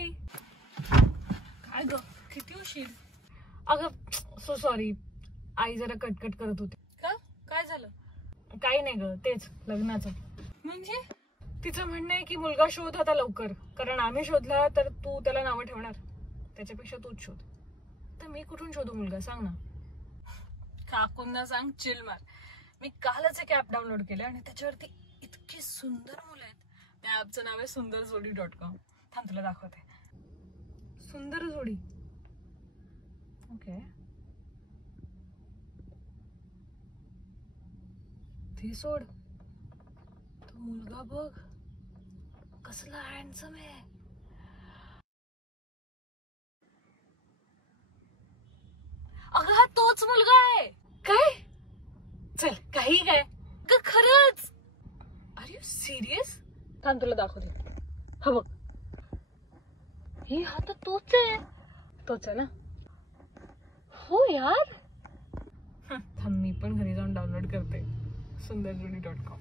आई. काय ग, किती उशीर? अगं सो सॉरी, आई जरा कटकट करत होती. का? काय झालं? काही नाही ग, तेच लग्नाचं. म्हणजे तिचं म्हणणं आहे की मुलगा शोध आता लवकर, कारण आम्ही शोधला तर तू त्याला नावं ठेवणार, त्याच्यापेक्षा तूच शोध. तर मी कुठून शोधू मुलगा, सांग ना. काकूंना सांग चिल मार. मी कालच एक ऍप डाउनलोड केलं आणि त्याच्यावरती इतकी सुंदर मुलं आहेत. त्या ऍपचं नाव आहे sundarjodi.com. थांब तुला दाखवते. सुंदर जोडी. ओके, ते सोड, तो मुलगा बघ कसला हँडसम आहे. अगं हा तोच मुलगा आहे. काय? चल काही काय ग, खरंच? Are you serious? थांब तुला दाखवते. हा बघ, हे हा तर तोच आहे. तोच आहे ना? हो यार. थांब मी पण घरी जाऊन डाउनलोड करते sundarjodi.com.